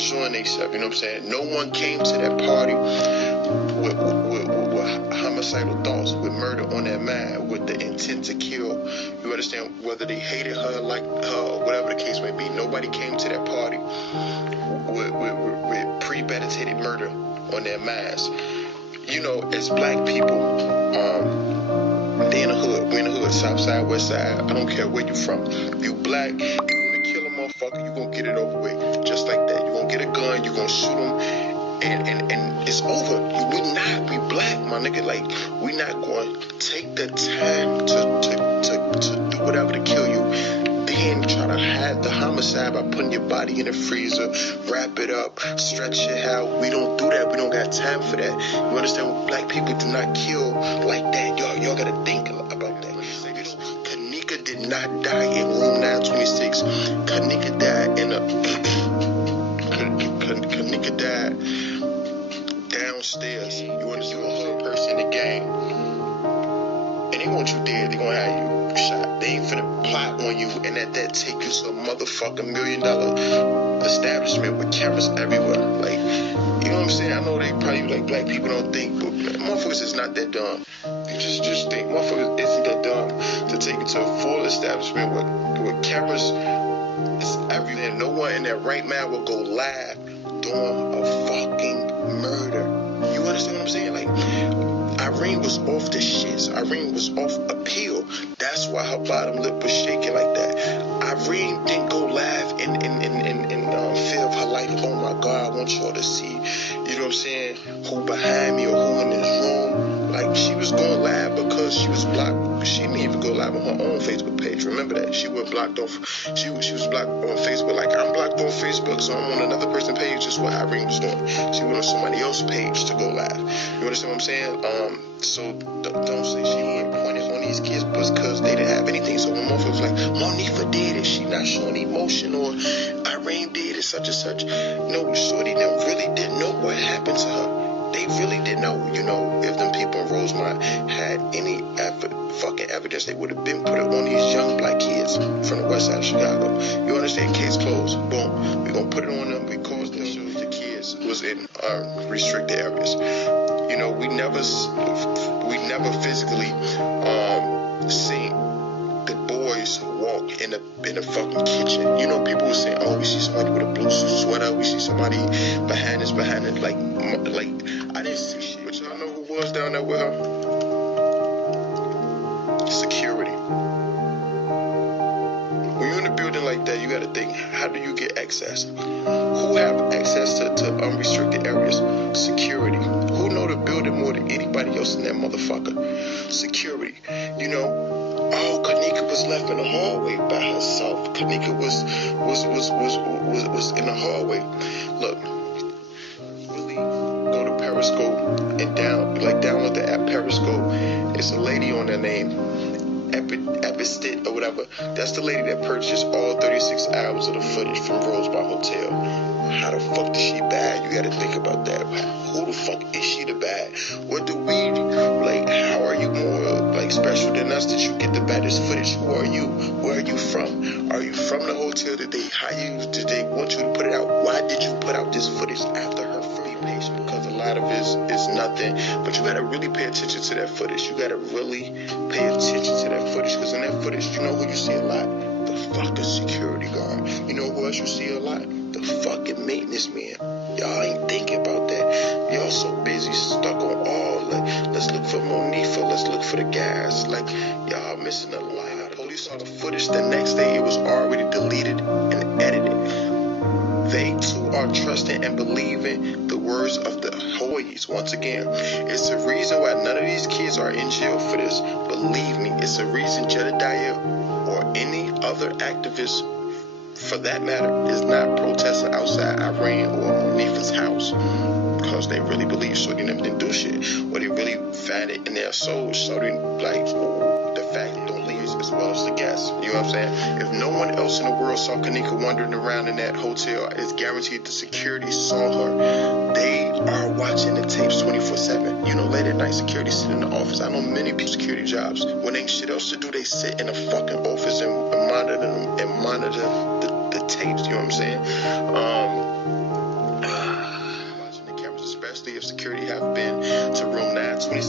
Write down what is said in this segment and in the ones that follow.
enjoying themselves, you know what I'm saying? No one came to that party with homicidal thoughts, with murder on their mind, with the intent to kill. You understand? Whether they hated her, like her, or whatever the case may be, nobody came to that party with premeditated murder on their minds. You know, as black people, they in the hood. We in the hood, south side, west side. I don't care where you from. If you black, you wanna kill a motherfucker, you gonna get it over with. Just like that. You gonna get a gun, you gonna shoot him, and it's over. We black, my nigga. Like, we not going to take the time to do whatever to kill you. Then try to hide the homicide by putting your body in the freezer, wrap it up, stretch it out. We don't do that. We don't got time for that. You understand? Black people do not kill like that. Y'all gotta think about that. Kenneka did not die in room 926. Kenneka died in a Kenneka died downstairs. You understand? A hood person in the game, and they want you dead. They gonna have you shot. They ain't finna plot on you and at that take you to a motherfucking $1 million establishment with cameras everywhere. Like, you know what I'm saying? I know they probably like black people don't think, but motherfuckers is not that dumb. You just think motherfuckers isn't that dumb to take you to a full establishment with cameras is everywhere. No one in their right mind will go live doing a fucking murder. You understand what I'm saying? Like, Irene was off the shits. Irene was off a pill. That's why her bottom lip was shaking like that. Irene didn't go live in fear of her life. Oh my God, I want y'all to see, you know what I'm saying, who behind me or who in this room. Like, she was going live because she was blocked. She didn't even go live on her own Facebook page. Remember that. She was blocked off. She was blocked on Facebook. Like, I'm blocked on Facebook, so I'm on another person's page. Just what Irene was doing. She went on somebody else's page to go live. You understand what I'm saying? So don't say she ain't pointed on these kids because they didn't have anything. So when motherfuckers was like, Monifa did it, she not showing emotion, or Irene did it, such and such. No, shorty them really didn't know what happened to her. They really didn't know. You know, if them people in Rosemont had any fucking evidence, they would have been put it on these young black kids from the west side of Chicago. You understand? Case closed. Boom. We're gonna put it on them because the kids was in restricted areas. You know, we never physically seen the boys walk in a fucking kitchen. You know, people were saying, oh, we see somebody with a blue sweater, we see somebody behind it. Like I didn't see shit. But y'all know who was down there with her? Security. When you're in a building like that, you gotta think, how do you get access? Who have access to unrestricted areas? Security. Who know the building more than anybody else in that motherfucker? Security. You know, oh, Kenneka was left in the hallway by herself. Kenneka was in the hallway. Look, really go to Periscope and download the app Periscope. It's a lady on there named Epistit or whatever. That's the lady that purchased all 36 hours of the footage from Rosemont Hotel. How the fuck did she bad? You gotta think about that. Who the fuck is she the bad? What do we like? How are you more like special than us that you get the baddest footage? Who are you? Where are you from? Are you from the hotel? Did they hire you? Did they want you to put it out? Why did you put out this footage after her free page? Because a lot of it is nothing. But you gotta really pay attention to that footage. You gotta really pay attention to that footage. Because in that footage, you know who you see a lot? The fucking security guard. You know who else you see a lot? The fucking maintenance man. Y'all ain't thinking about that. Y'all so busy stuck on all like, let's look for Monifa, let's look for the guys. Like, y'all missing a lot. Police saw the footage the next day. It was already deleted and edited. They too are trusting and believing the words of the employees. Once again, it's the reason why none of these kids are in jail for this. Believe me, it's the reason Jedediah or any other activist, for that matter, is not protesting outside Irene or Monifa's house, because they really believe Shorty them didn't do shit, or they really find it in their souls. Shorty, like, the fact don't leave as well as the guests. You know what I'm saying? If no one else in the world saw Kenneka wandering around in that hotel, it's guaranteed the security saw her. They are watching the tapes 24/7. You know, late at night, security sit in the office. I know many people security jobs. When ain't shit else to do, they sit in a fucking office and monitor the tapes. You know what I'm saying?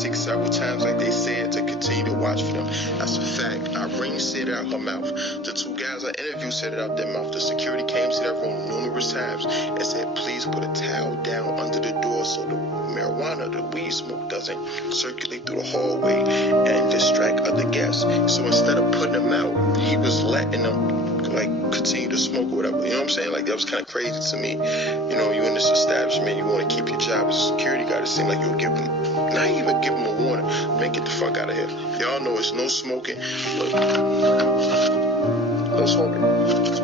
6 several times, like they said, to continue to watch for them. That's a fact. Irene said it out her mouth. The two guys I interviewed said it out their mouth. The security came to that room numerous times and said, please put a towel down under the door so the marijuana, the weed smoke, doesn't circulate through the hallway and distract other guests. So instead of putting them out, he was letting them like continue to smoke or whatever. You know what I'm saying? Like, that was kind of crazy to me. You know, you in this establishment, you want to keep your job as a security guard. It seemed like you'll give them, not even give them a warning, man, get the fuck out of here. Y'all know it's no smoking. Look, no smoking.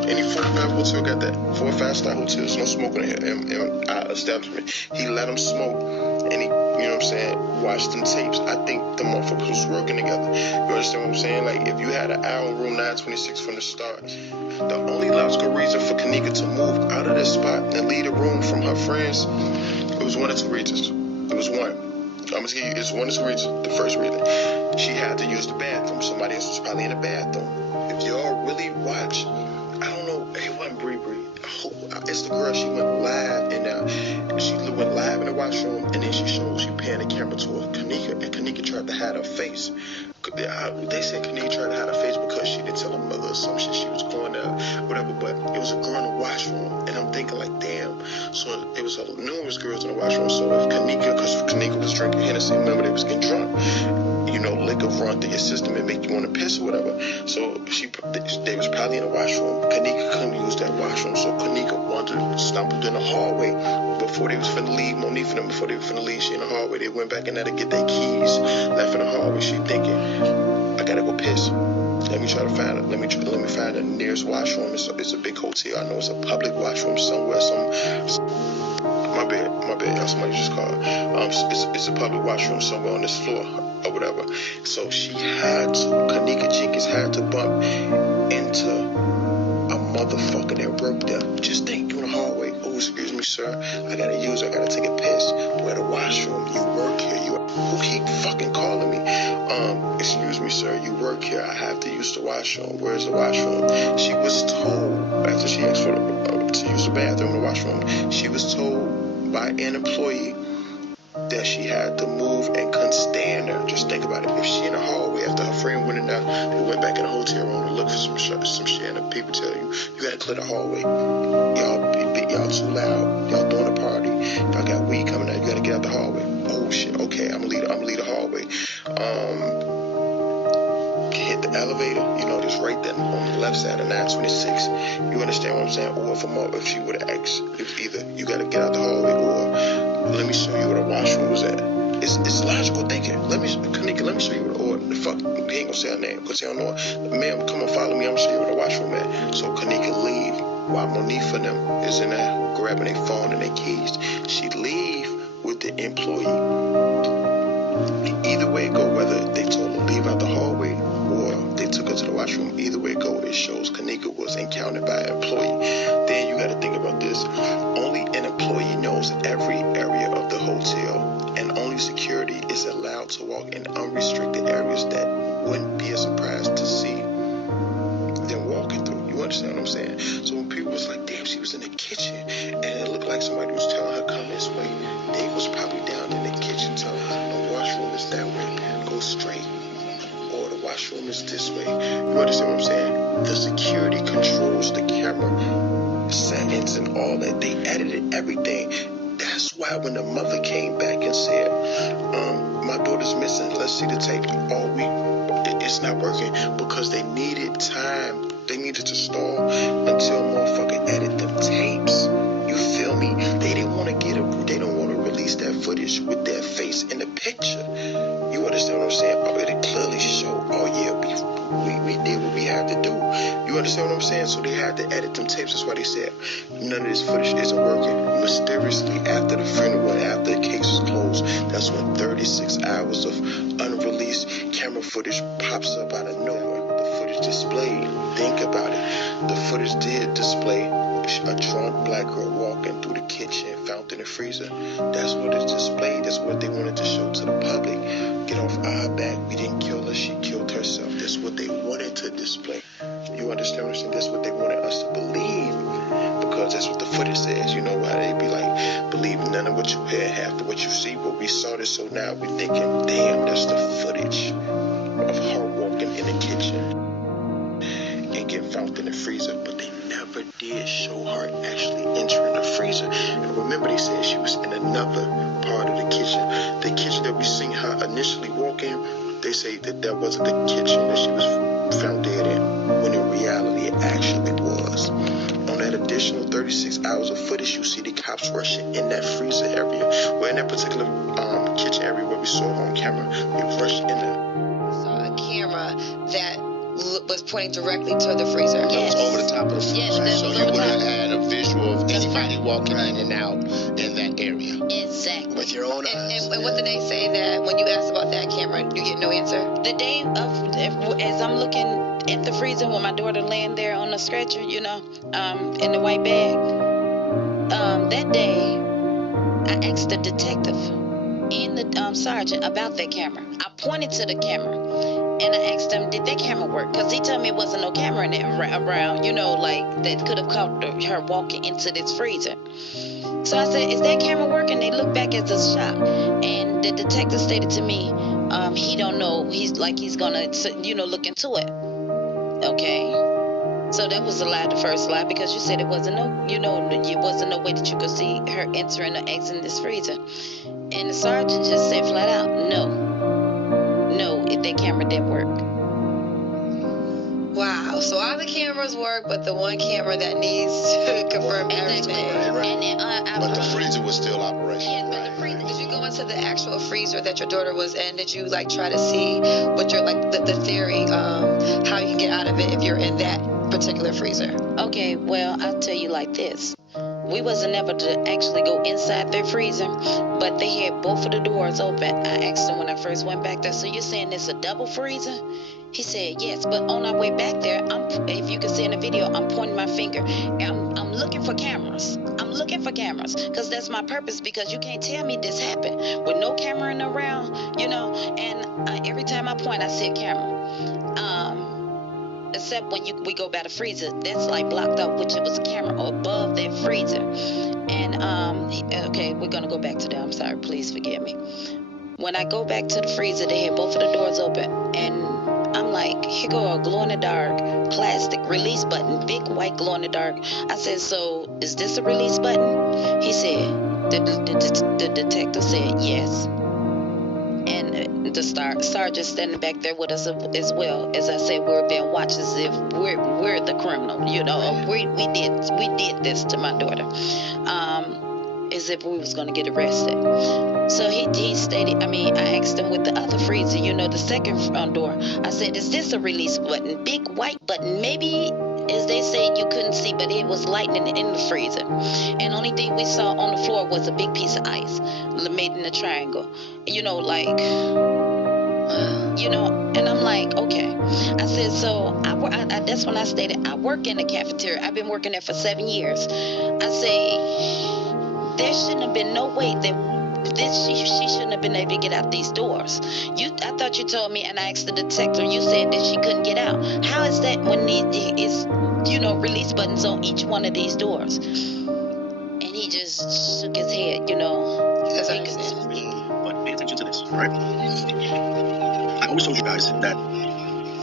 Any 4-5 hotel got that. 4 or 5-star hotels, no smoking in our establishment. He let them smoke, and he, you know what I'm saying, watched them tapes. I think the motherfuckers was working together. You understand what I'm saying? Like, if you had an hour in room 926 from the start, the only logical reason for Kenneka to move out of that spot and leave the room from her friends, it was one of two reasons. It was one. I'm gonna give you, it's one of two reasons. The first reason, she had to use the bathroom. Somebody else was probably in the bathroom. If y'all really watch, I don't know, it wasn't Bree. It's the girl, she went live in the washroom, and then she panned the camera to Kenneka, and Kenneka tried to hide her face. They said Kenneka tried to hide her face because she didn't tell her mother or some shit, she was going there, whatever, but it was a girl in the washroom, and I'm thinking like, damn, so it was numerous girls in the washroom, so if because Kenneka was drinking Hennessy, remember they was getting drunk, you know, liquor run through your system and make you want to piss or whatever, so they was probably in the washroom. Kenneka couldn't use that washroom, so Kenneka stumbled in the hallway before they was finna leave. Monique and them, before they were finna leave, she in the hallway. They went back in there to get their keys, left in the hallway. She thinking, I gotta go piss. Let me try to find it. Let me find the nearest washroom. It's a big hotel. I know it's a public washroom somewhere. My bad, y'all. Somebody just called. It's a public washroom somewhere on this floor or whatever. So Kenneka Jenkins had to bump into a motherfucker that worked there. Just think, you in the hallway. Oh, excuse me, sir. I gotta take a piss. Where the washroom? You work here. Who keep fucking calling me? Excuse me, sir. You work here. I have to use the washroom. Where's the washroom? She was told, after she asked to use the bathroom in the washroom, she was told by an employee that she had to move and couldn't stand her. Just think about it. If she in the hallway after her friend went in there, they went back in the hotel room to look for some shit, and the people tell you gotta clear the hallway. Y'all too loud. Y'all throwing a party. Y'all got weed coming out. You gotta get out the hallway. Oh shit. Okay, I'm gonna leave the hallway. Hit the elevator. You know, just right there on the left side of 926. You understand what I'm saying? Or if she would have asked, if either you gotta get out the hallway or let me show you where the washroom was at. It's logical thinking. Kenneka, let me show you where the fuck, he ain't gonna say her name because he don't know her. Ma'am, come on, follow me. I'm gonna show you where the washroom at. So Kenneka leave while Monique and them is in there grabbing their phone and their keys. She leave with the employee. Either way it go, whether they told her to leave out the hallway or they took her to the washroom, either way it go, it shows Kenneka was encountered by an employee. Then you gotta think about this. Only an employee knows every area of the hotel, and only security is allowed to walk in unrestricted areas that wouldn't be a surprise to see them walking through. You understand what I'm saying? So when people was like, damn, she was in the kitchen, and it looked like somebody was telling her, come this way, they was probably down in the kitchen telling her, the washroom is that way, go straight, or the washroom is this way. You understand what I'm saying? The security controls the camera settings and all that. They edited everything. That's why when the mother came back and said, my daughter's missing, let's see the tape, it's not working, because they needed time. They needed to stall until motherfucker edit them tapes. You feel me? They didn't want to they don't want to release that footage with their face in the picture. You understand what I'm saying? It clearly showed, we did what we had to do. You understand what I'm saying? So they had to edit them tapes. That's why they said none of this footage isn't working. Mysteriously, after the funeral and after the case was closed, that's when 36 hours of unreleased camera footage pops up out of nowhere. The footage displayed. Think about it. The footage did display a drunk black girl walking through the kitchen, found in the freezer. That's what it displayed. That's what they wanted to show to the public. Get off our back. We didn't kill her. She killed herself. That's what they wanted to display. You understand what I'm saying? That's what they wanted us to believe, because that's what the footage says. You know why they be like, believe none of what you hear, half of what you see. But we saw this, so now we're thinking, damn, that's the footage of her walking in the kitchen and getting found in the freezer. But they never did show her actually entering the freezer. And remember, they said she was in another part of the kitchen. The kitchen that we seen her initially walk in, they say that wasn't the kitchen that she was found dead in, when in reality it actually was. On that additional 36 hours of footage, you see the cops rushing in that freezer area. Well, in that particular kitchen area where we saw her on camera, we rushed in there. Saw a camera that was pointing directly to the freezer. Yes. That was over the top of the freezer. Yes, right? So you would have had a visual of anybody walking in and out in that area. Exactly. With your own eyes. And what did they say that when you asked about that camera, you get no answer? The day of, as I'm looking at the freezer with my daughter laying there on the stretcher, you know, in the white bag, that day, I asked the detective and the sergeant about that camera. I pointed to the camera and I asked him, did that camera work? Because he told me it wasn't no camera in there around, you know, like that could have caught her walking into this freezer. So I said, is that camera working? They looked back at the shot, and the detective stated to me, he don't know. He's gonna, you know, look into it. Okay. So that was a lie, the first lie, because you said it wasn't no, you know, it wasn't no way that you could see her entering or exiting this freezer. And the sergeant just said flat out, no, that camera didn't work. Wow. So all the cameras work, but the one camera that needs to confirm everything. Right. But the freezer was still operational. Yeah, but the freezer. Did you go into the actual freezer that your daughter was in? Did you like try to see what your like the theory, how you can get out of it if you're in that particular freezer? Okay, well, I'll tell you like this. We wasn't able to actually go inside their freezer, but they had both of the doors open. I asked them when I first went back there, so you're saying it's a double freezer? He said, yes, but on our way back there, if you can see in the video, I'm pointing my finger. I'm looking for cameras. I'm looking for cameras, because that's my purpose, because you can't tell me this happened with no camera around, you know, and every time I point, I see a camera. Except when we go by the freezer, that's like blocked up, which it was a camera above that freezer. And okay, we're gonna go back to that. I'm sorry, please forgive me. When I go back to the freezer, they had both of the doors open, and I'm like, here go a glow in the dark plastic release button, big white glow in the dark. I said, so is this a release button? He said, the detective said yes. And the sergeant standing back there with us as well. As I said, we're being watched as if we're the criminal, you know. We did this to my daughter, as if we was going to get arrested. So he stated, I asked him with the other freezer, you know, the second front door. I said, is this a release button? Big white button. Maybe, as they said, you couldn't see, but it was lightning in the freezer. And only thing we saw on the floor was a big piece of ice made in a triangle. You know, like, you know, and I'm like, okay. I said, so that's when I stated, I work in the cafeteria. I've been working there for 7 years. I say, there shouldn't have been no way that she shouldn't have been able to get out these doors. I thought you told me, and I asked the detective, you said that she couldn't get out. How is that when it's, you know, release buttons on each one of these doors? And he just shook his head, you know. Because I understand. But pay attention to this, right? I always told you guys that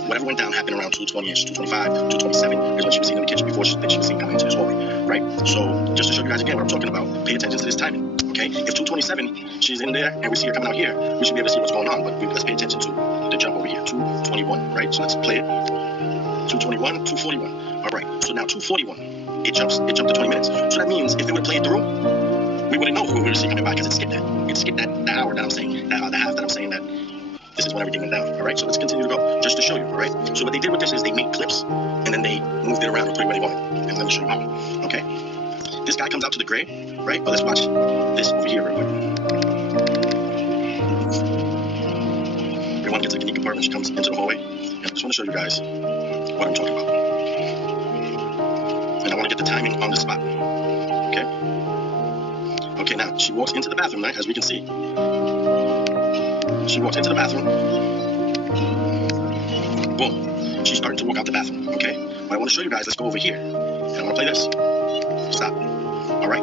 whatever went down happened around 2:20ish, 2:25, 2:27 is when she was seen in the kitchen before she was seen coming into this hallway, right? So just to show you guys again what I'm talking about, pay attention to this timing, okay? If 2:27 she's in there and we see her coming out here, we should be able to see what's going on. But let's pay attention to the jump over here, 2:21, right? So let's play it. 2:21, 2:41. All right. So now 2:41, it jumped to 20 minutes. So that means if they would have played through, we wouldn't know who we would see coming by because it skipped that. It skipped that hour that I'm saying, the half that I'm saying that this is when everything went down. All right. So let's continue to go just to show you. All right. So what they did with this is they made clips and then they moved it around and put it where they wanted. And let me show you how. Okay. This guy comes out to the grave, right? But let's watch this over here real quick. Everyone gets to the Kenneka apartment. She comes into the hallway. And I just want to show you guys what I'm talking about. And I want to get the timing on the spot. Okay. Okay, now she walks into the bathroom, right? As we can see. She walks into the bathroom. Boom. She's starting to walk out the bathroom, okay? What I want to show you guys, let's go over here. And I want to play this. Stop. All right.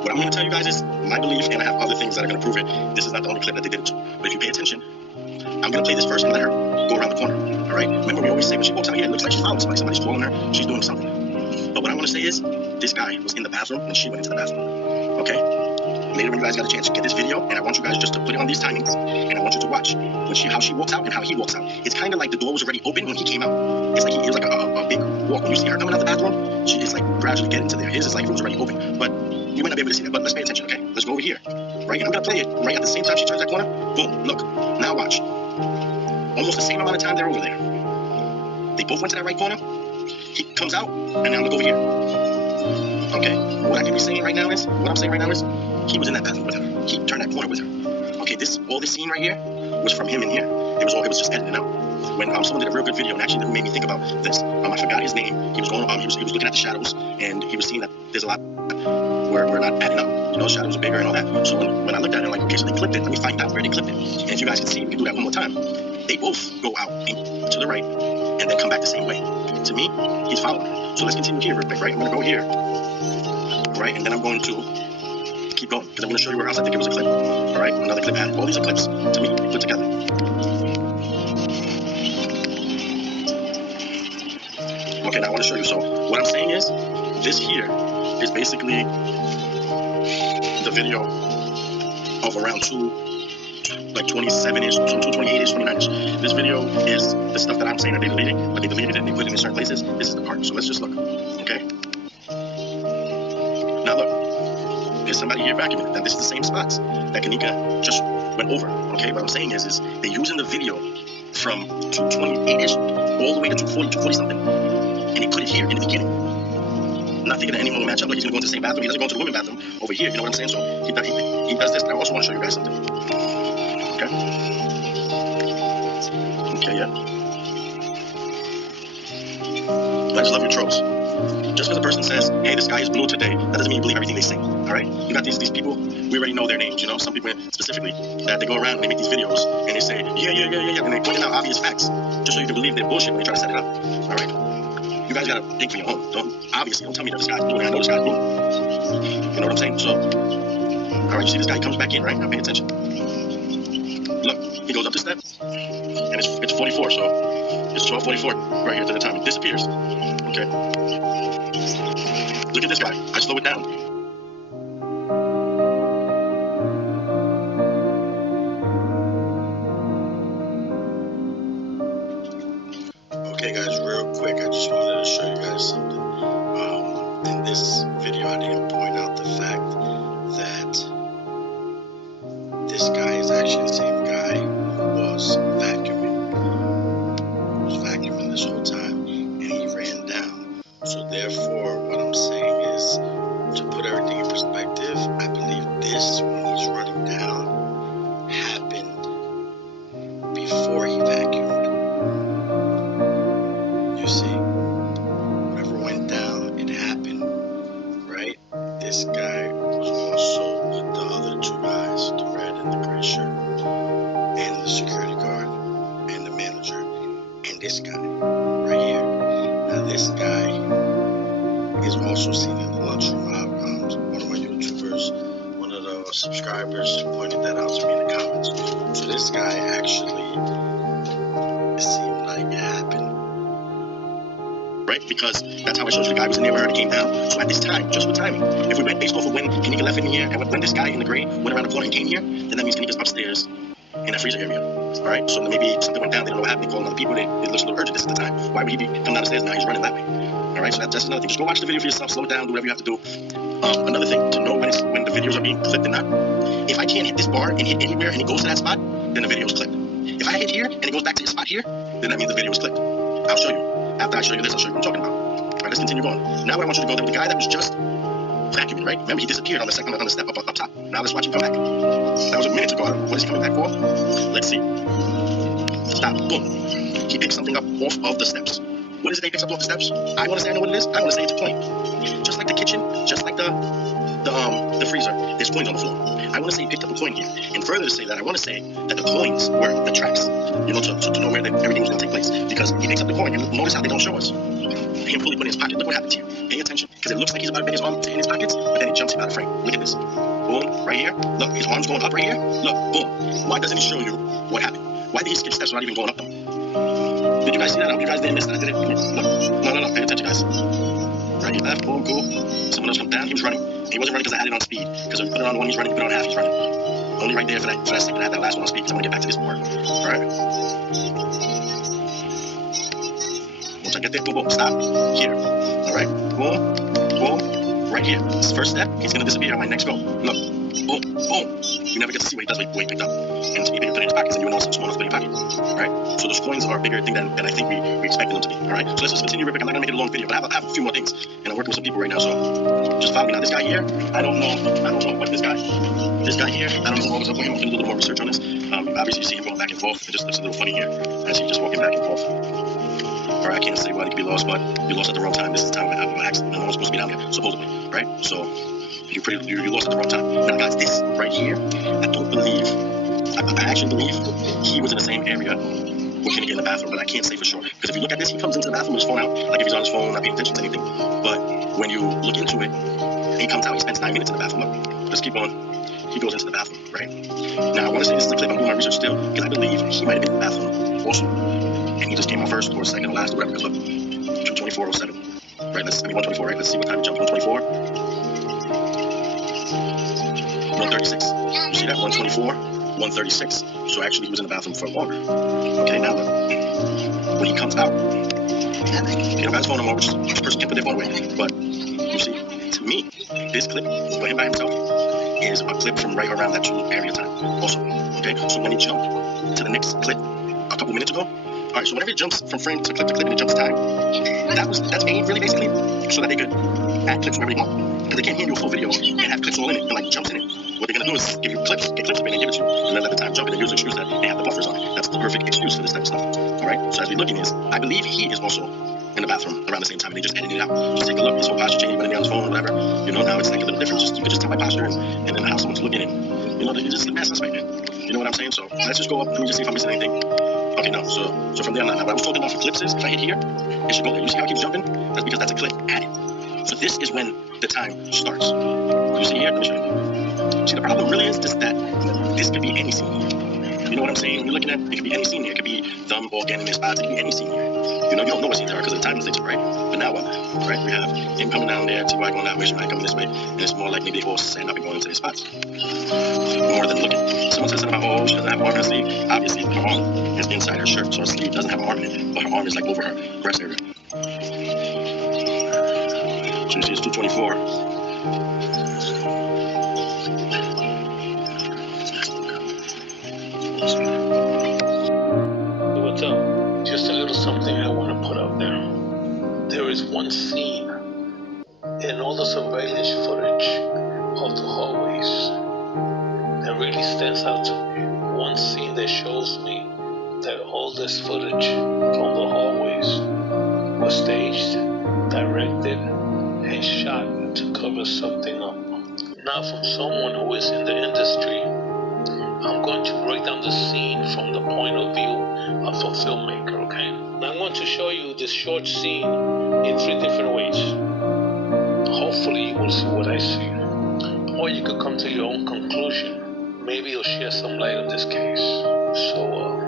What I'm going to tell you guys is my belief, and I have other things that are going to prove it. This is not the only clip that they did it to. But if you pay attention, I'm going to play this first and let her go around the corner. All right? Remember, we always say when she walks out here, it looks like she's following somebody. Somebody's calling her. She's doing something. But what I want to say is, this guy was in the bathroom when she went into the bathroom. Okay? Later, when you guys got a chance, get this video, and I want you guys just to put it on these timings, and I want you to watch how she walks out and how he walks out. It's kind of like the door was already open when he came out. It's like it was like a big walk. When you see her coming out the bathroom, she is like gradually getting to there. His is like it was already open, but you might not be able to see that. But let's pay attention, okay? Let's go over here, right? And I'm gonna play it right at the same time she turns that corner. Boom! Look. Now watch. Almost the same amount of time they're over there. They both went to that right corner. He comes out, and now look over here. Okay, what I can be saying right now is, he was in that bathroom with her. He turned that corner with her. Okay, all this scene right here was from him in here. It was just edited out. When someone did a real good video, and actually made me think about this. I forgot his name. He was going, he was looking at the shadows, and he was seeing that there's a lot where we're not adding up. You know, shadows are bigger and all that. So when I looked at it, I'm like, okay, so they clipped it. Let me find out where they clipped it. And if you guys can see, we can do that one more time. They both go out to the right, and then come back the same way. To me, he's following her. So let's continue here real quick, right? I'm gonna go here, right, and then I'm going to keep going because I'm going to show you where else I think it was a clip. All right, another clip added. All these are clips to me put together. Okay, now I want to show you. So what I'm saying is, this here is basically the video of around 27-ish, 228-ish, 29-ish. This video is the stuff that I'm saying that they deleted, but they deleted it and they put it in certain places. This is the part. So let's just look. Okay. Now look. There's somebody here vacuuming. Now this is the same spots that Kenneka just went over. Okay, what I'm saying is they're using the video from 228-ish all the way to 240 something, and they put it here in the beginning. I'm not thinking that anyone will match up. Like he's gonna go into the same bathroom. He doesn't go into the women's bathroom over here. You know what I'm saying? So he does this. And I also want to show you guys something. Okay. Okay, yeah. I just love your tropes. Just because a person says, hey, this guy is blue today, that doesn't mean you believe everything they say, all right? You got these people, we already know their names, you know? Some people specifically, that they go around and they make these videos, and they say, yeah, and they point out obvious facts, just so you can believe their bullshit when they try to set it up, all right? You guys got to think for your own. Don't tell me that this guy's blue, and I know this guy's blue. You know what I'm saying? So, all right, you see this guy comes back in, right? Now pay attention. Look, he goes up the steps, and it's 44, so it's 12:44 right here to the time. It disappears. Okay. Look at this guy. I slow it down. Okay, guys, real quick, I just wanted to show you guys something. In this video, I didn't point out the fact that this guy is actually the same guy who was vacuuming. He was vacuuming this whole time, and he ran down. So therefore, what I'm saying is, to put everything in perspective, I believe this, when he's running down, happened before he vacuumed. You see, whatever went down, it happened, right? This guy was also with the other two guys, the red and the gray shirt, and the security guard, and the manager, and this guy, right here. Now this guy is also seen in the lunchroom. One of my YouTubers, one of the subscribers pointed that out to me in the comments. So this guy actually, it seemed like it happened. Right? Because that's how I showed you the guy was in there where it came down. So at this time, just with timing, if we went based off of when Kenneka left in here, and when this guy in the gray went around the corner and came here, then that means Kenneka's upstairs in that freezer area. Alright? So maybe something went down, they don't know what happened, they called other people, it looks a little urgent, this is the time. Why would he be coming downstairs now? He's running that way. Alright, so that's another thing. Just go watch the video for yourself, slow it down, do whatever you have to do. Another thing, to know when the videos are being clipped or not. If I can't hit this bar and hit anywhere and it goes to that spot, then the video is clipped. If I hit here and it goes back to the spot here, then that means the video is clipped. I'll show you. After I show you this, I'll show you what I'm talking about. Alright, let's continue going. Now what I want you to go there with the guy that was just vacuuming, right? Remember, he disappeared on the step up top. Now let's watch him come back. That was a minute ago. What is he coming back for? Let's see. Stop. Boom. He picks something up off of the steps. What is it he picks up off the steps? I want to say I know what it is. I want to say it's a coin. Just like the kitchen, just like the freezer, there's coins on the floor. I want to say he picked up a coin here. And further to say that, I want to say that the coins were the tracks. You know, to know where everything was going to take place. Because he picks up the coin. And notice how they don't show us. Him fully put in his pocket. Look what happens here. Pay attention, because it looks like he's about to put his arm in his pockets, but then it jumps him out of frame. Look at this. Boom, right here. Look, his arm's going up right here. Look, boom. Why doesn't he show you what happened? Why did he skip steps without even going up them? Did you guys see that? I hope you guys didn't miss that, did it? Look, no. Pay attention, guys. Right, he left. Boom, cool. Someone else comes down. He was running. He wasn't running because I had it on speed. Because when you put it on one, he's running. You put it on half, he's running. Only right there for that second. I had that last one on speed because I'm going to get back to this part. All right. Once I get there, boom, stop. Here. All right. Boom. Right here. This first step, he's going to disappear on my next go. Look. Boom. You never get to see what he does when he picked up. And to be bigger, put it in his pockets, and you would know something small enough to put in your pocket. All right. So those coins are a bigger thing than I think we expected them to be. All right. So let's just continue real quick. I'm not going to make it a long video, but I have a few more things. And I'm working with some people right now, so just follow me. Now, this guy here, I don't know what this guy here, I don't know what was up with him. I'm going to do a little more research on this. Obviously, you see him going back and forth. It just looks a little funny here. I see him just walking back and forth. All right, I can't say why he could be lost, but you lost at the wrong time. This is the time when I'm accident. No one's supposed to be down there, supposedly, right? So you lost at the wrong time. Now, guys, this right here, I actually believe he was in the same area with Kenneka in the bathroom, but I can't say for sure. Because if you look at this, he comes into the bathroom with his phone out, like if he's on his phone, not paying attention to anything. But when you look into it, he comes out, he spends 9 minutes in the bathroom. Look, let's keep on. He goes into the bathroom, right? Now, I want to say this is a clip. I'm doing my research still, because I believe he might have been in the bathroom also. And he just came out first or second or last or whatever, because look, 2:24:07. Right, 1:24, right? Let's see what time he jumped. 1:24. 1:36. You see that? 1:24. 1:36. So actually he was in the bathroom for longer. Okay, now look. When he comes out, he don't got his phone no more, which person can put their phone away. But you see, to me, this clip for him by himself is a clip from right around that 2 area time also. Okay, so when he jumped to the next clip a couple minutes ago, alright, so whenever it jumps from frame to clip and it jumps time, that's made really basically so that they could add clips wherever they want. Because they can't hand you a full video and have clips all in it and like jumps in it. What they're gonna do is give you clips, get clips up in and give it to you, and then let the time jump in and use the excuse that they have the buffers on it. That's the perfect excuse for this type of stuff. Alright, so as we're looking is, I believe he is also in the bathroom around the same time and they just edited it out. Just take a look, his whole posture changed, whether on his phone or whatever. You know, now it's like a little different. You could just tell by posture and then how someone's looking and you know, you just look suspect, man. You know what I'm saying? So let's just go up, let me just see if I'm missing anything. Okay, no, so from there on, now what I was talking about for clips is, if I hit here, it should go there. You see how it keeps jumping? That's because that's a clip added. So this is when the time starts. You see here? Let me show you. See, the problem really is just that this could be any scene. You know what I'm saying? When you're looking at it, could be any scene here. It could be them all getting in their spots. It could be any scene here. You know, you don't know what scenes there are because of the time mistakes, right? But now what? Right? We have him coming down there, T.Y. going that way, Shemai coming this way, and it's more like maybe they all stand up and going into their spots. More than looking. Someone said something about, oh, she doesn't have an arm in her sleeve. Obviously, her arm is inside her shirt, so her sleeve doesn't have an arm in it, but her arm is like over her breast area. So you see it's 2:24. What's up? Just a little something I want to put out there. There is one scene in all the surveillance footage of the hallways that really stands out to me. One scene that shows me that all this footage from the hallways was staged, directed, and shot to cover something up. Now, from someone who is in the industry, I'm going to break down the scene from the point of view of a filmmaker, okay? Now I'm going to show you this short scene in 3 different ways. Hopefully you will see what I see. Or you could come to your own conclusion. Maybe it'll shed some light on this case. So,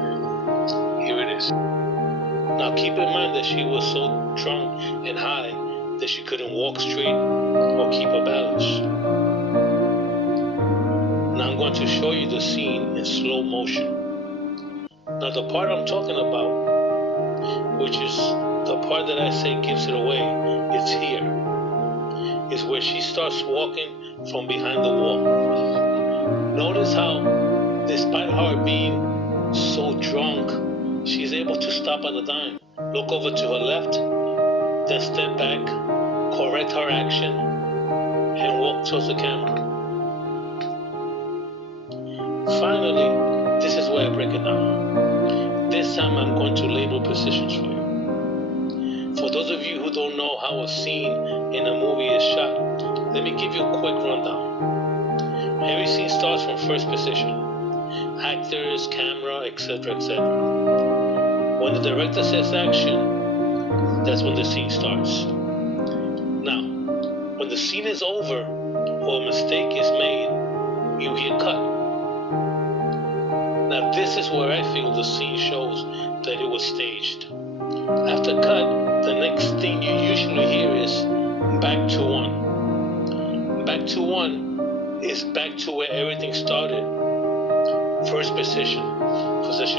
here it is. Now keep in mind that she was so drunk and high that she couldn't walk straight or keep her balance. Now I'm going to show you the scene in slow motion. Now the part I'm talking about, which is the part that I say gives it away, it's here. Is where she starts walking from behind the wall. Notice how, despite her being so drunk, she's able to stop at a dime, look over to her left, then step back, correct her action, and walk towards the camera. Finally, this is where I break it down. This time I'm going to label positions for you. For those of you who don't know how a scene in a movie is shot, let me give you a quick rundown. Every scene starts from first position. Actors, camera, etc., etc. When the director says action, that's when the scene starts. Now, When the scene is over or a mistake is made, you hear cut. Now this is where I feel the scene shows that it was staged. After cut, the next thing you usually hear is back to one. Back to one is back to where everything started. First position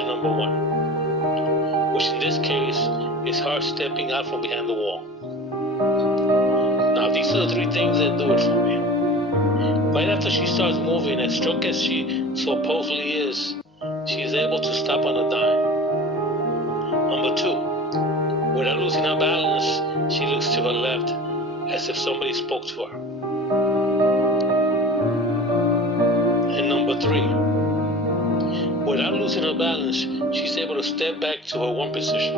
number one, which in this case is her stepping out from behind the wall. Now these are the three things that do it for me. Right after she starts moving, as drunk as she supposedly is, she is able to stop on a dime. Number two, without losing her balance, she looks to her left as if somebody spoke to her. And number three, without losing her balance, she's able to step back to her one position.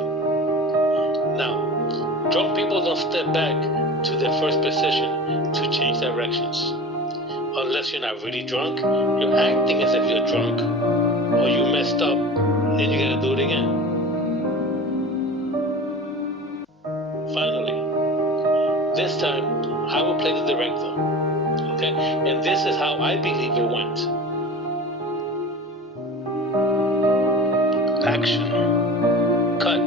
Now, drunk people don't step back to their first position to change directions. Unless you're not really drunk, you're acting as if you're drunk, or you messed up, then you gotta do it again. Finally, this time, I will play the director, okay? And this is how I believe it went. Action. Cut.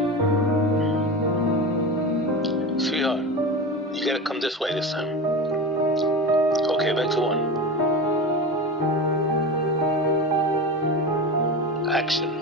Sweetheart, you gotta come this way this time. Okay, back to one. Action.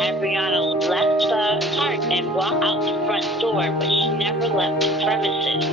Adriana left the park and walked out the front door, but she never left the premises.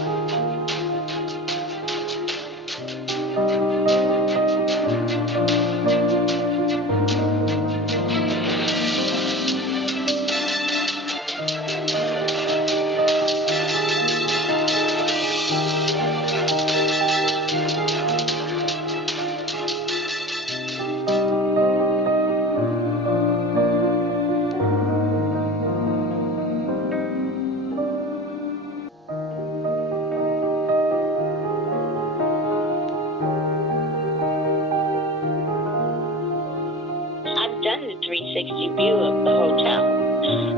I've done the 360 view of the hotel.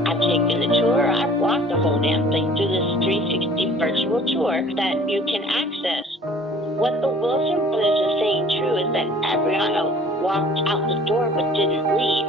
I've taken the tour. I've walked the whole damn thing through this 360 virtual tour that you can access. What the Wilson brothers are saying true is that Adriana walked out the door but didn't leave.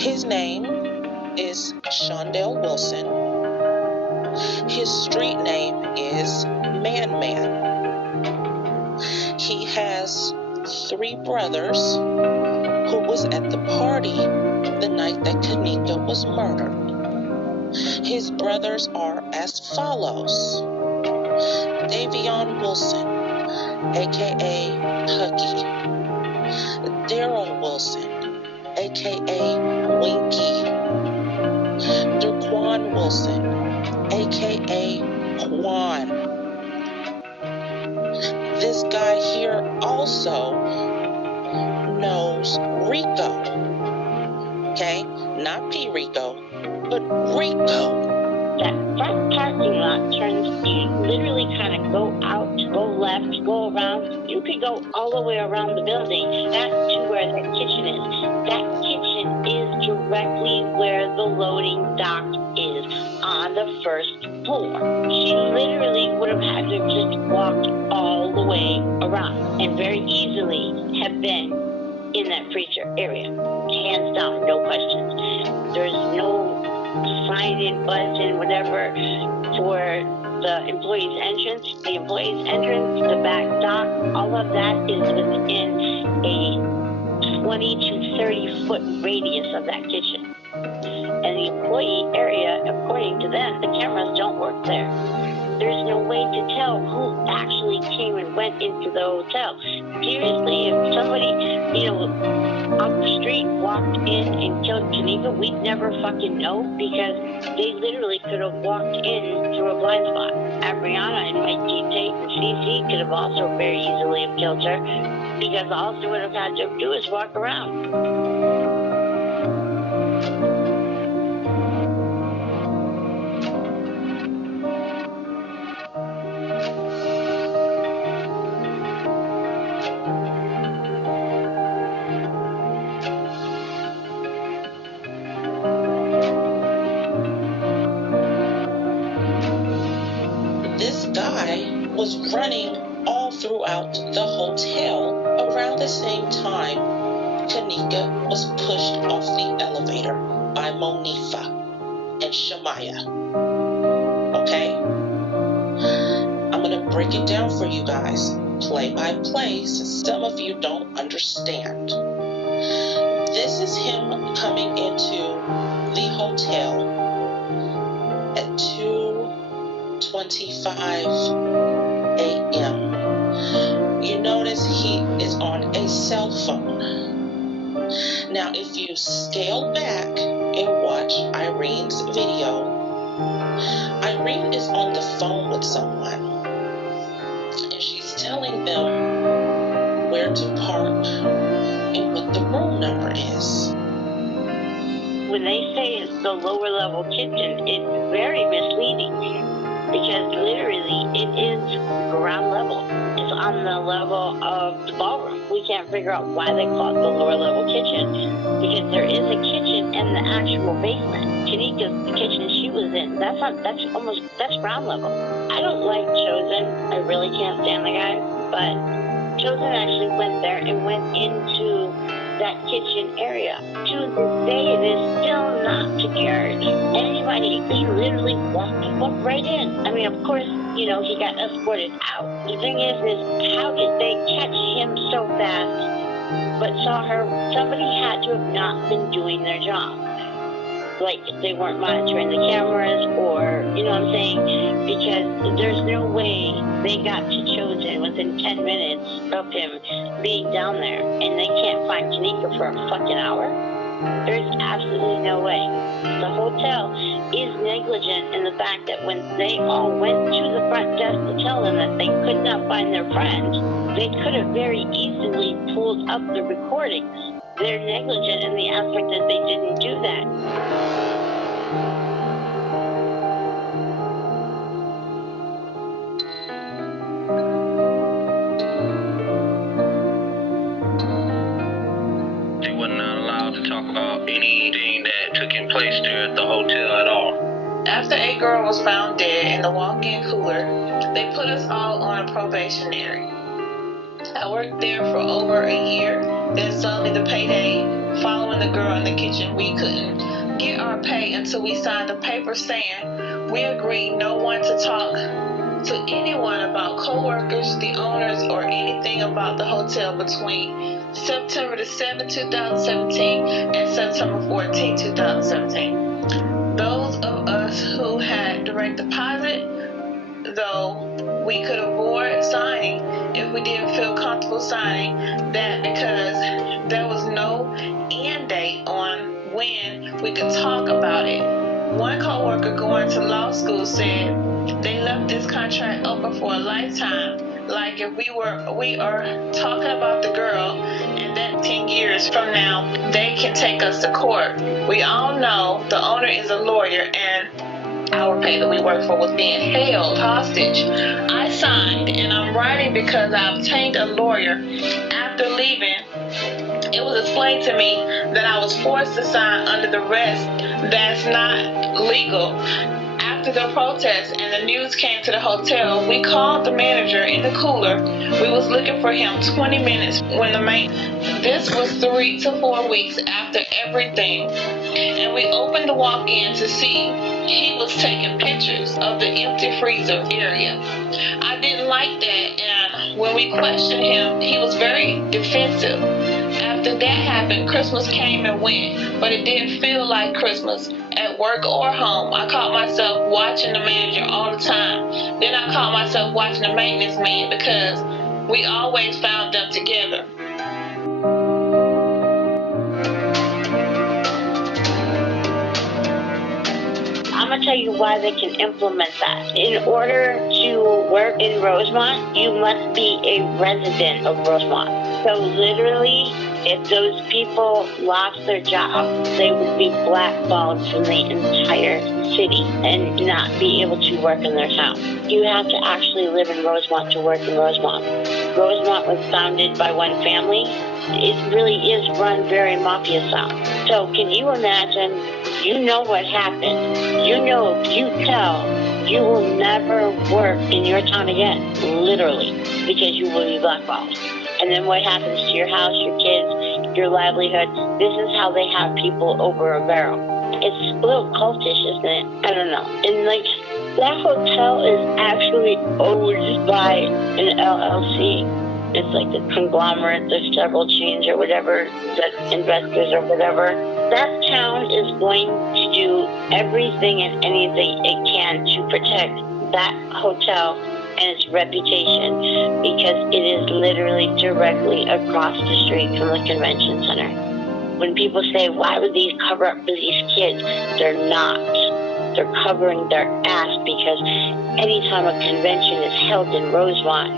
His name is Shondell Wilson. His street name is Man Man. He has 3 brothers who was at the party the night that Kenneka was murdered. His brothers are as follows: Davion Wilson, aka Huggy; Daryl Wilson, aka Winky; Daquan Wilson, aka Quan. This guy here also knows Rico. Okay? Not P. Rico, but Rico. That front parking lot turns, you literally kind of go out, go left, go around. You could go all the way around the building. That's to where that kitchen is. That kitchen is directly where the loading dock is, on the first floor. She literally would have had to just walk all the way around and very easily have been in that freezer area. Hands down, no questions. There's no sign in, buzz in, whatever, for the employee's entrance. The employee's entrance, the back dock, all of that is within a 20 to 30 foot radius of that kitchen. And the employee area, according to them, the cameras don't work there. There's no way to tell who actually came and went into the hotel. Seriously, if somebody, off the street walked in and killed Kenneka, we'd never fucking know, because they literally could have walked in through a blind spot. Adriana and Mike Tate and CC could have also very easily have killed her, because all she would have had to do is walk around. Was running all throughout the hotel around the same time Kenneka was pushed off the elevator by Monifa and Shamaya. Okay? I'm going to break it down for you guys, play by play, since some of you don't understand. This is him coming into the hotel at 2:25 a.m. You notice he is on a cell phone. Now, if you scale back and watch Irene's video, Irene is on the phone with someone, and she's telling them where to park and what the room number is. When they say it's the lower level kitchen, it's very misleading. Because literally, it is ground level. It's on the level of the ballroom. We can't figure out why they call it the lower level kitchen, because there is a kitchen in the actual basement. Kenneka's kitchen she was in. That's ground level. I don't like Chosen. I really can't stand the guy, but Chosen actually went there and went into that kitchen area. To this day, it is still not secured. Anybody, he literally walked right in. I mean, of course, you know, he got escorted out. The thing is how did they catch him so fast but saw her? Somebody had to have not been doing their job. Like, they weren't monitoring the cameras, or, you know what I'm saying? Because there's no way they got to Chosen within 10 minutes of him being down there, and they can't find Kenneka for a fucking hour. There's absolutely no way. The hotel is negligent in the fact that when they all went to the front desk to tell them that they could not find their friend, they could have very easily pulled up the recordings. They're negligent in the aspect that they didn't do that. They were not allowed to talk about anything that took in place there at the hotel at all. After a girl was found dead in the walk-in cooler, they put us all on a probationary. I worked there for over a year. Then suddenly the payday, following the girl in the kitchen, we couldn't get our pay until we signed a paper saying we agreed no one to talk to anyone about co-workers, the owners, or anything about the hotel between September the 7th, 2017 and September 14, 2017. Those of us who had direct deposit, though, we could avoid signing if we didn't feel comfortable signing that, because there was no end date on when we could talk about it. One co-worker going to law school said they left this contract open for a lifetime. Like if we are talking about the girl, and that 10 years from now they can take us to court. We all know the owner is a lawyer, and our pay that we work for was being held hostage. I signed, and I'm writing because I obtained a lawyer. After leaving, it was explained to me that I was forced to sign under duress. That's not legal. After the protest and the news came to the hotel, we called the manager in the cooler. We was looking for him 20 minutes when this was 3 to 4 weeks after everything. And we opened the walk-in to see he was taking pictures of the empty freezer area. I didn't like that, and when we questioned him, he was very defensive. After that happened, Christmas came and went, but it didn't feel like Christmas at work or home. I caught myself watching the manager all the time. Then I caught myself watching the maintenance man, because we always found them together. I'm going to tell you why they can implement that. In order to work in Rosemont, you must be a resident of Rosemont. So literally, if those people lost their job, they would be blackballed from the entire city and not be able to work in their town. You have to actually live in Rosemont to work in Rosemont. Rosemont was founded by one family. It really is run very mafia style. So can you imagine? You know what happened. You know if you tell, you will never work in your town again, literally, because you will be blackballed. And then what happens to your house, your kids, your livelihood? This is how they have people over a barrel. It's a little cultish, isn't it? I don't know. And like, that hotel is actually owned by an LLC. It's like the conglomerate, there's several chains or whatever, that investors or whatever. That town is going to do everything and anything it can to protect that hotel and its reputation, because it is literally directly across the street from the convention center. When people say, why would these cover up for these kids? They're not. They're covering their ass, because anytime a convention is held in Rosemont,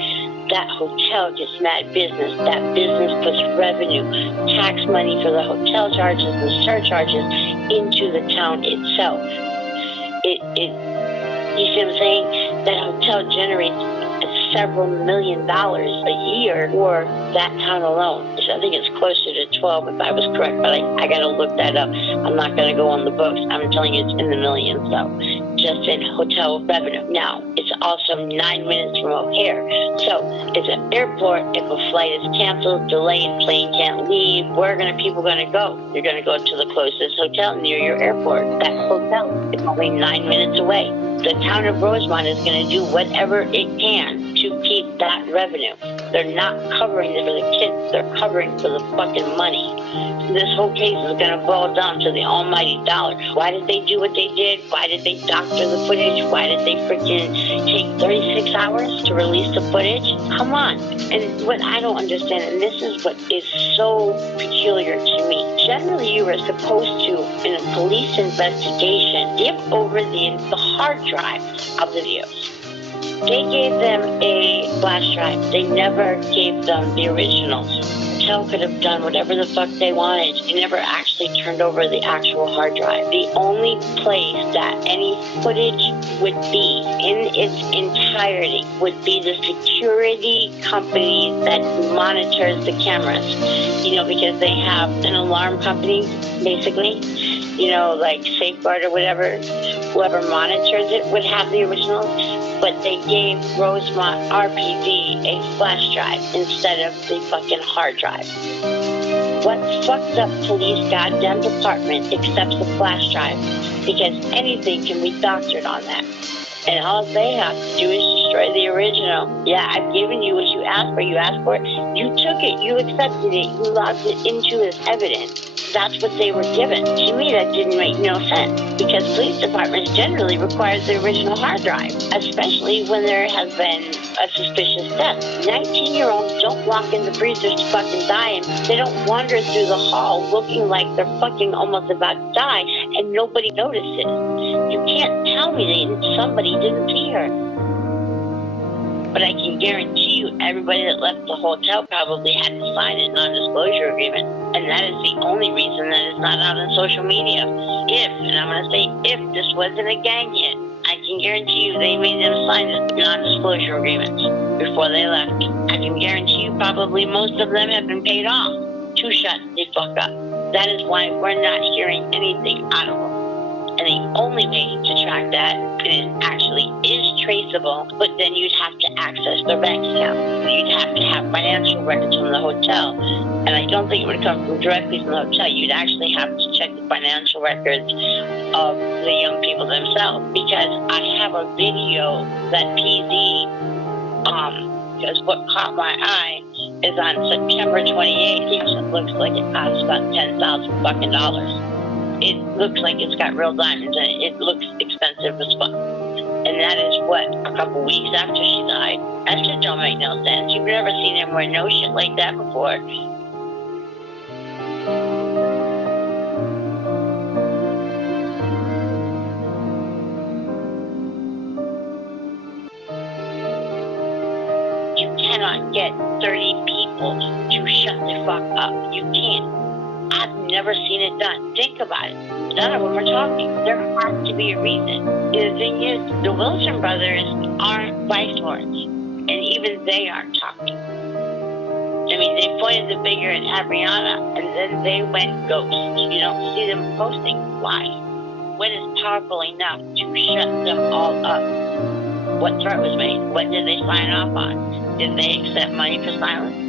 that hotel gets mad business. That business puts revenue, tax money for the hotel charges and surcharges into the town itself. You see what I'm saying? That hotel generates several $1 million a year for that town alone. So I think it's closer to 12 if I was correct, but I got to look that up. I'm not going to go on the books. I'm telling you it's in the millions, though, just in hotel revenue. Now, it's also 9 minutes from O'Hare. So it's an airport. If a flight is canceled, delayed, plane can't leave, where are people going to go? You're going to go to the closest hotel near your airport. That hotel is only 9 minutes away. The town of Rosemont is going to do whatever it can to keep that revenue. They're not covering it for the kids. They're covering for the fucking money. This whole case is going to boil down to the almighty dollar. Why did they do what they did? Why did they doctor the footage? Why did they freaking take 36 hours to release the footage? Come on. And what I don't understand, and this is what is so peculiar to me, generally you are supposed to, in a police investigation, give over the hard drive of the videos. They gave them a flash drive. They never gave them the originals. The hotel could have done whatever the fuck they wanted. They never actually turned over the actual hard drive. The only place that any footage would be in its entirety would be the security company that monitors the cameras. Because they have an alarm company, basically, like Safeguard or whatever. Whoever monitors it would have the originals. But they gave Rosemont RPD a flash drive instead of the fucking hard drive. What fucked up police goddamn department accepts the flash drive? Because anything can be doctored on that. And all they have to do is destroy the original. Yeah, I've given you what you asked for. You asked for it. You took it. You accepted it. You logged it into as evidence. That's what they were given. To me, that didn't make no sense. Because police departments generally require the original hard drive, especially when there has been a suspicious death. 19-year-olds don't walk in the freezers to fucking die, and they don't wander through the hall looking like they're fucking almost about to die, and nobody notices. You can't tell me that somebody didn't see her. But I can guarantee you everybody that left the hotel probably had to sign a non-disclosure agreement. And that is the only reason that it's not out on social media. If, and I'm going to say if, this wasn't a gang hit, I can guarantee you they made them sign the non-disclosure agreements before they left. I can guarantee you probably most of them have been paid off to shut the fuck up. That is why we're not hearing anything out of them. And the only way to track that, and it actually is traceable, but then you'd have to access their bank account. You'd have to have financial records from the hotel. And I don't think it would come directly from the hotel. You'd actually have to check the financial records of the young people themselves. Because I have a video that PZ, because what caught my eye is on September 28th, it looks like it costs about $10,000 fucking dollars. It looks like it's got real diamonds in it. It looks expensive as fuck. And that is what, a couple weeks after she died? That shit don't make no sense. You've never seen him wear no shit like that before. You cannot get 30 people to shut the fuck up. You can't. I've never seen it done. Think about it. None of them are talking. There has to be a reason. The thing is, the Wilson brothers aren't vice lords, and even they aren't talking. I mean, they pointed the finger at Adriana, and then they went ghost. You don't see them posting. Why? What is powerful enough to shut them all up? What threat was made? What did they sign off on? Did they accept money for silence?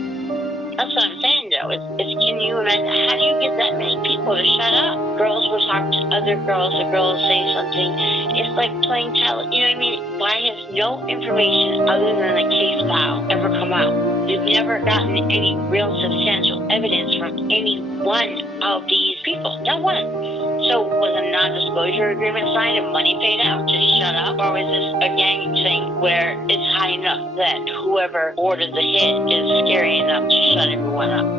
That's what I'm saying, though. It's can you imagine, how do you get that many people to shut up? Girls will talk to other girls, the girls say something. It's like playing tele, you know what I mean? Why has no information other than the case file ever come out? You've never gotten any real substantial evidence from any one of these people. Not one. So was a non-disclosure agreement signed and money paid out to shut up? Or was this a gang thing where it's high enough that whoever ordered the hit is scary enough to shut everyone up?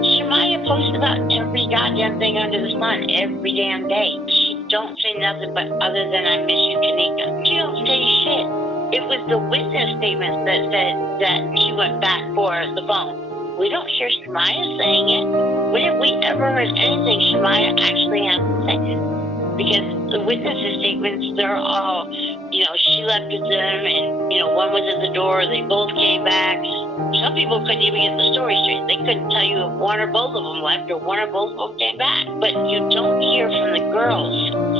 Shemaya posts about every goddamn thing under the sun every damn day. She don't say nothing but other than I miss you, Kenneka. She don't say shit. It was the witness statements that said that she went back for the phone. We don't hear Shemaya saying it. When have we ever heard anything Shemaya actually has to say? Because the witnesses' statements, they're all, she left with them, and, one was at the door, they both came back. Some people couldn't even get the story straight. They couldn't tell you if one or both of them left or one or both of them came back. But you don't hear from the girls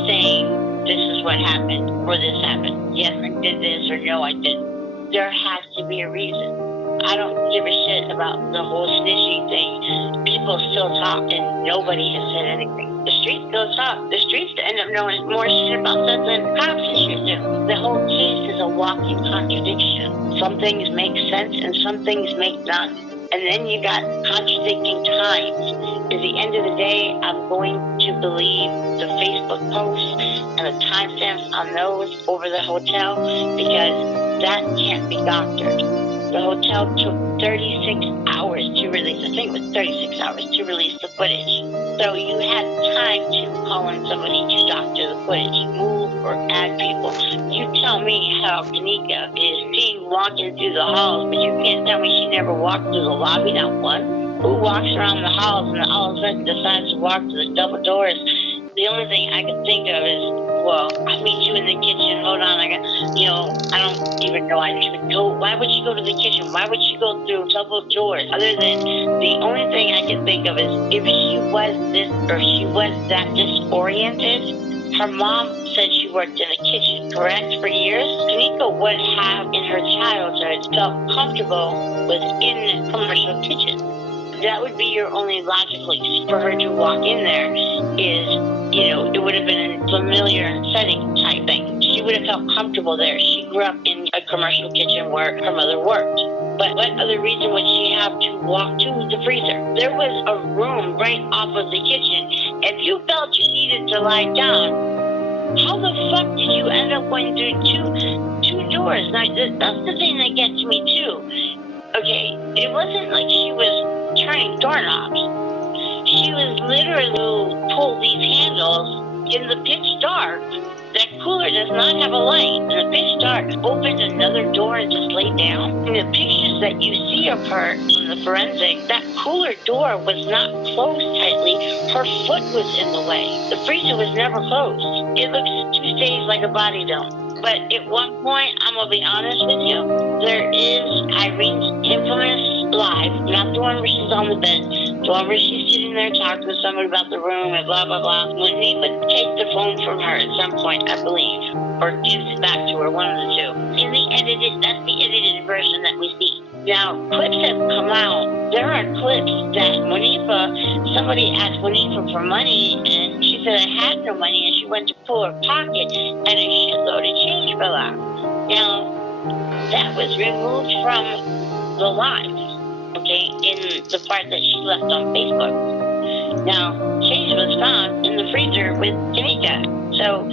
saying, this is what happened, or this happened. Yes, I did this, or no, I didn't. There has to be a reason. I don't give a shit about the whole snitching thing. People still talk, and nobody has said anything. The streets still talk. The streets end up knowing more shit about that than cops and shit do. The whole case is a walking contradiction. Some things make sense, and some things make none. And then you got contradicting times. At the end of the day, I'm going to believe the Facebook posts and the timestamps on those over the hotel, because that can't be doctored. The hotel took 36 hours to release, I think it was 36 hours to release the footage. So you had time to call in somebody to doctor the footage, move or add people. You tell me how Kenneka is seen walking through the halls, but you can't tell me she never walked through the lobby, not one. Who walks around the halls and all of a sudden decides to walk to the double doors? The only thing I can think of is, well, I'll meet you in the kitchen. Hold on, I don't even know. I didn't even go. Why would she go to the kitchen? Why would she go through double doors? Other than the only thing I can think of is if she was this or she was that disoriented, her mom said she worked in a kitchen, correct, for years. Kenneka would have in her childhood felt comfortable within a commercial kitchen. That would be your only logical excuse for her to walk in there is, it would have been a familiar setting type thing. She would have felt comfortable there. She grew up in a commercial kitchen where her mother worked. But what other reason would she have to walk to the freezer? There was a room right off of the kitchen. If you felt you needed to lie down, how the fuck did you end up going through two doors? Now, that's the thing that gets me too. Okay, it wasn't like she was turning doorknobs. She was literally pull these handles in the pitch dark. That cooler does not have a light. In the pitch dark, opened another door and just laid down. In the pictures that you see of her from the forensic, that cooler door was not closed tightly. Her foot was in the way. The freezer was never closed. It looks 2 days like a body dome. But at one point, I'm going to be honest with you, there is Irene's infamous live, not the one where she's on the bed, the one where she's sitting there talking to somebody about the room and blah, blah, blah. When he would take the phone from her at some point, I believe, or gives it back to her, one of the two. That's the edited version that we see. Now, clips have come out. There are clips that somebody asked Monifa for money, and she said, I had no money, and she went to pull her pocket, and a shitload of change fell out. Now, that was removed from the live, okay, in the part that she left on Facebook. Now, change was found in the freezer with Kenneka. So,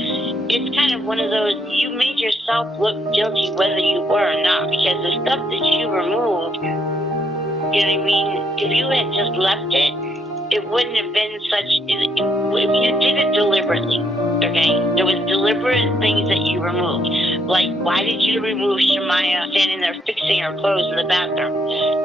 it's kind of one of those, you made yourself look guilty whether you were or not, because the stuff that you removed, you know what I mean, if you had just left it, it wouldn't have been such, if you did it deliberately, okay? There was deliberate things that you removed. Like, why did you remove Shemaya standing there fixing her clothes in the bathroom,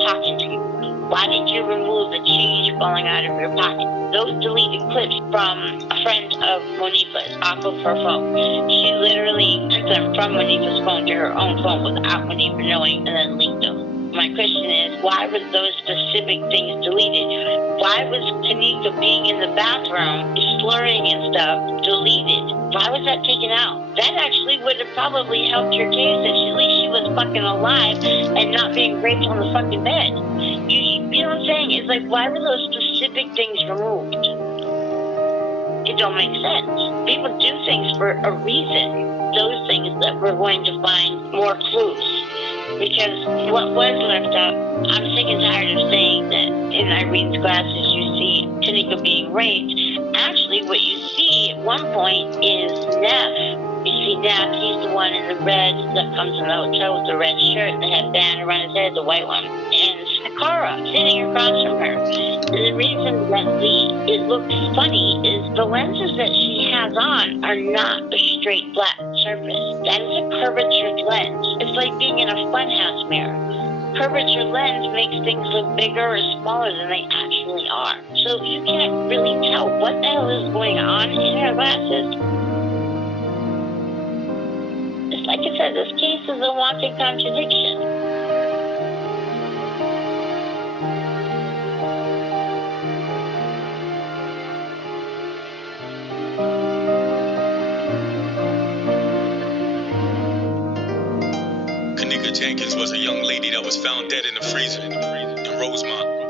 talking to you? Why did you remove the change falling out of your pocket? Those deleted clips from a friend of Monifa's off of her phone. She literally sent them from Monifa's phone to her own phone without Monifa knowing and then leaked them. My question is, why were those specific things deleted? Why was Kenneka being in the bathroom, slurring and stuff, deleted? Why was that taken out? That actually would have probably helped your case if at least she was fucking alive and not being raped on the fucking bed. You know what I'm saying? It's like, why were those specific things removed? It don't make sense. People do things for a reason. Those things that we're going to find more clues. Because what was left up, I'm sick and tired of saying that in Irene's classes you see Kenneka being raped. Actually, what you see at one point is Neff. You see Neff, he's the one in the red that comes in the hotel with the red shirt and the headband around his head, the white one. And Sakara sitting across from her. The reason that it looks funny is the lenses that she has on are not a straight flat surface. That is a curvature lens. It's like being in a funhouse mirror. Curvature lens makes things look bigger or smaller than they actually are. So you can't really tell what the hell is going on in her glasses. It's like said, this case is a wanting contradiction. Kenneka Jenkins was a young lady that was found dead in the freezer in Rosemont.